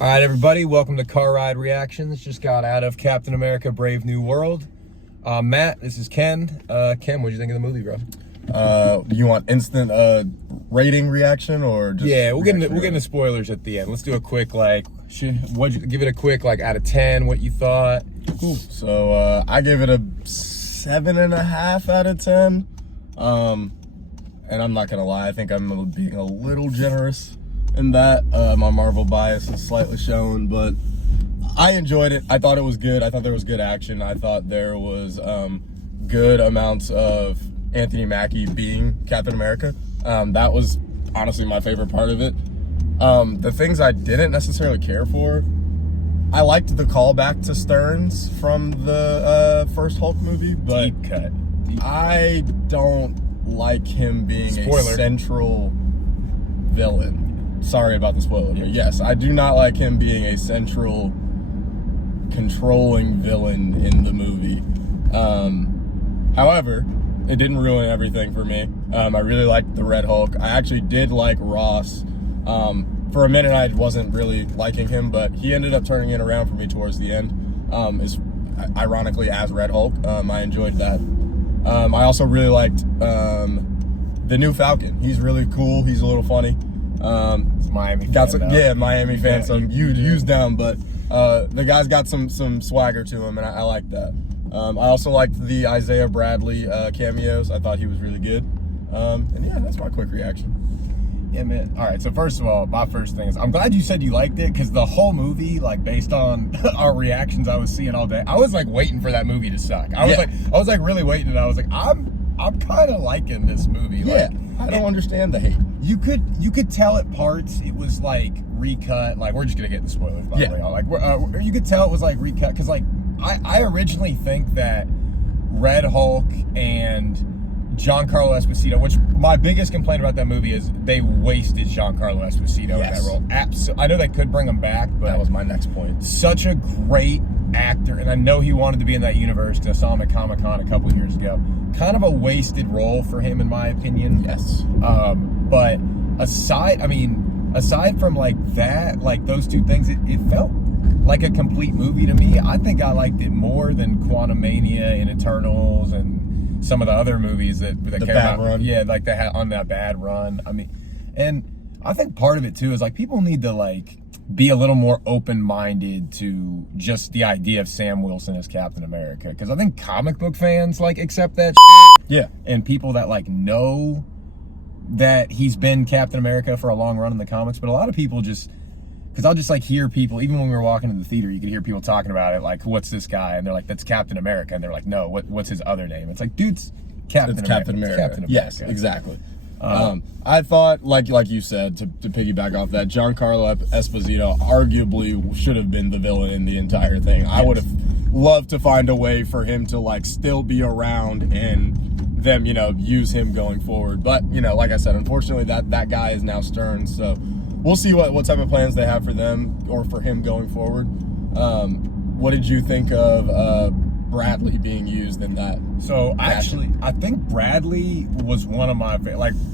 All right, everybody, welcome to Car Ride Reactions. Just got out of Captain America: Brave New World. Matt, this is Ken. Ken, what'd you think of the movie, bro? You want instant rating reaction or just we'll get into spoilers at the end. Let's do a quick what'd you give it a quick out of 10? What you thought? Cool. So I gave it a 7.5 out of 10. And I'm not gonna lie, I think I'm being a little generous in that. My Marvel bias is slightly shown, but I enjoyed it. I thought it was good. I thought there was good action. I thought there was good amounts of Anthony Mackie being Captain America. That was honestly my favorite part of it. The things I didn't necessarily care for, I liked the callback to Stearns from the first Hulk movie, but Deep cut. I don't like him being a central villain. Sorry about the spoiler, but yes, I do not like him being a central controlling villain in the movie. However, it didn't ruin everything for me. I really liked the Red Hulk. I actually did like Ross. For a minute, I wasn't really liking him, but he ended up turning it around for me towards the end. Ironically, as Red Hulk, I enjoyed that. I also really liked the new Falcon. He's really cool. He's a little funny. It's Miami fan, Miami fan. So use them, but the guy's got some swagger to him, and I like that. I also liked the Isaiah Bradley cameos. I thought he was really good. And yeah, that's my quick reaction. Yeah, man. All right, so first of all, my first thing is I'm glad you said you liked it, because the whole movie, based on our reactions I was seeing all day, I was waiting for that movie to suck. I was really waiting, and I was like, I'm kind of liking this movie. Yeah, I don't understand the hate. You could tell at parts it was recut. We're just gonna get the spoilers, by the way. You could tell it was recut, because I originally think that Red Hulk and Giancarlo Esposito, which my biggest complaint about that movie is they wasted Giancarlo Esposito in that role. I know they could bring him back, but that was my next point. Such a great actor, and I know he wanted to be in that universe because I saw him at Comic-Con a couple of years ago. Kind of a wasted role for him, in my opinion. Yes. But aside from that, those two things, it felt like a complete movie to me. I think I liked it more than Quantumania and Eternals and some of the other movies that came out. Run. Yeah, they had on that bad run. I mean, and I think part of it too is people need to be a little more open-minded to just the idea of Sam Wilson as Captain America, because I think comic book fans accept that shit. Yeah, and people that know that he's been Captain America for a long run in the comics, but a lot of people just, because I'll just hear people, even when we were walking to the theater, you could hear people talking about it, what's this guy? And they're like, that's Captain America. And they're like, no, what's his other name? It's dude's Captain America. Captain America. Yes, exactly. I thought, like you said, to piggyback off that, Giancarlo Esposito arguably should have been the villain in the entire thing. Yes. I would have loved to find a way for him to still be around and them, use him going forward. But, like I said, unfortunately that guy is now Stearns, so we'll see what type of plans they have for them or for him going forward. What did you think of Bradley being used in that? So actually, I think Bradley was one of my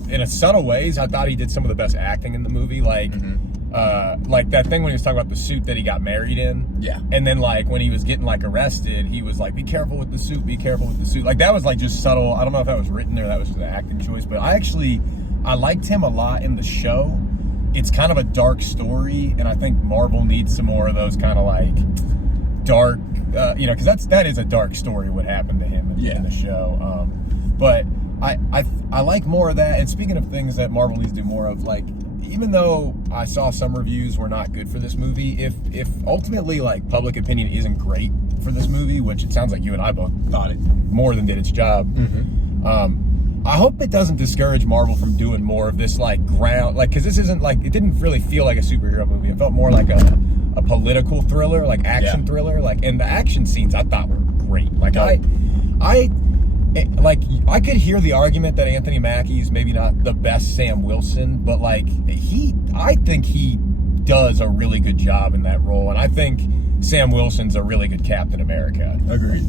in a subtle ways. I thought he did some of the best acting in the movie. That thing when he was talking about the suit that he got married in. Yeah. And then when he was getting arrested, he was be careful with the suit, be careful with the suit. That was just subtle. I don't know if that was written or that was just an acting choice, but I liked him a lot in the show. It's kind of a dark story, and I think Marvel needs some more of those kind of dark, because that is a dark story what happened to him in the show. But I like more of that. And speaking of things that Marvel needs to do more of, even though I saw some reviews were not good for this movie, if ultimately public opinion isn't great for this movie, which it sounds like you and I both thought it more than did its job. I hope it doesn't discourage Marvel from doing more of this ground, because this isn't it didn't really feel like a superhero movie. It felt more like a political thriller, action thriller, and the action scenes I thought were great. I could hear the argument that Anthony Mackie's maybe not the best Sam Wilson, but I think he does a really good job in that role, and I think Sam Wilson's a really good Captain America. Agreed.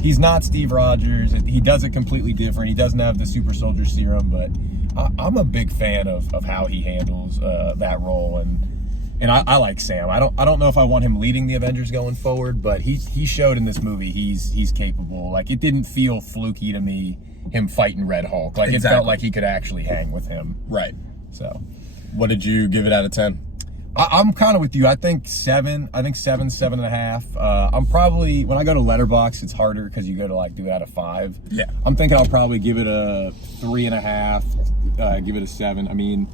He's not Steve Rogers. He does it completely different. He doesn't have the super soldier serum, but I'm a big fan of how he handles that role. And And I like Sam. I don't know if I want him leading the Avengers going forward, but he showed in this movie he's capable. Like, it didn't feel fluky to me, him fighting Red Hulk. Like, It felt like he could actually hang with him. Right. So, what did you give it out of 10? I'm kind of with you. I think 7. I think 7.5. I'm probably, when I go to Letterboxd, it's harder because you go to like do it out of 5. Yeah. I'm thinking I'll probably give it a 3.5. Give it a 7. I mean,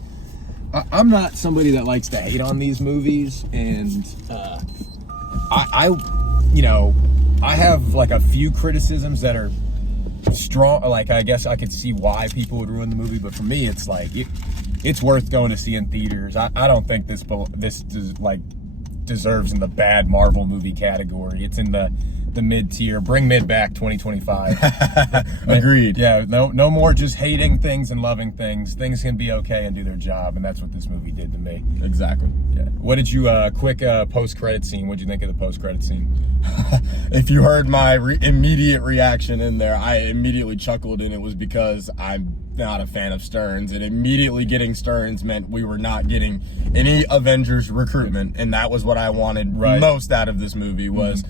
I'm not somebody that likes to hate on these movies, and I have like a few criticisms that are strong. Like, I guess I could see why people would ruin the movie, but for me, it's like it's worth going to see in theaters. I don't think this deserves in the bad Marvel movie category. It's in the mid tier. Bring mid back 2025. Agreed. Yeah, no more just hating things and loving things. Things can be okay and do their job, and that's what this movie did to me. Exactly. Yeah. What did you quick post-credit scene? What did you think of the post-credit scene? If you heard my immediate reaction in there, I immediately chuckled, and it was because I'm not a fan of Stearns, and immediately getting Stearns meant we were not getting any Avengers recruitment, and that was what I wanted most out of this movie was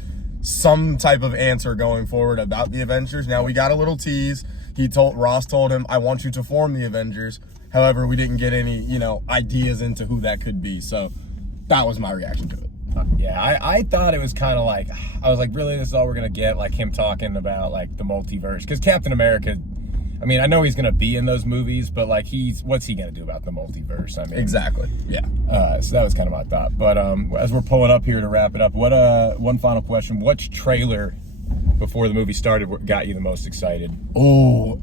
some type of answer going forward about the Avengers. Now, we got a little tease. Ross told him, I want you to form the Avengers. However, we didn't get any, ideas into who that could be. So that was my reaction to it. Yeah, I thought it was kind of like, I was like, really, this is all we're going to get? Like him talking about like the multiverse. Because Captain America, I mean, I know he's going to be in those movies, but like what's he going to do about the multiverse? I mean, exactly. Yeah. So that was kind of my thought. But as we're pulling up here to wrap it up, one final question. Which trailer before the movie started got you the most excited? Oh,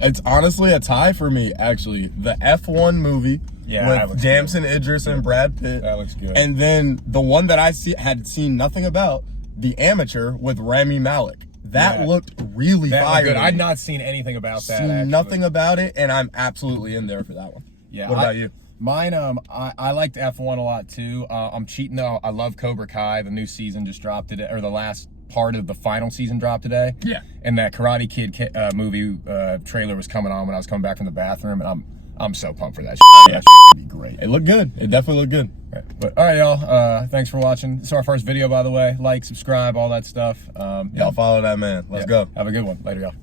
it's honestly a tie for me, actually. The F1 movie with Damson Idris and Brad Pitt. That looks good. And then the one that I had seen nothing about, The Amateur with Rami Malek. That looked really fire. Good. I'd not seen anything about that. Seen nothing about it, and I'm absolutely in there for that one. Yeah. What about you? Mine, I liked F1 a lot too. I'm cheating though. I love Cobra Kai. The new season just dropped today, or the last part of the final season dropped today. Yeah. And that Karate Kid movie trailer was coming on when I was coming back from the bathroom, and I'm so pumped for that. That should be great. It looked good. It definitely looked good. But all right, y'all. Thanks for watching. This is our first video, by the way. Like, subscribe, all that stuff. Y'all follow that man. Let's go. Have a good one. Later, y'all.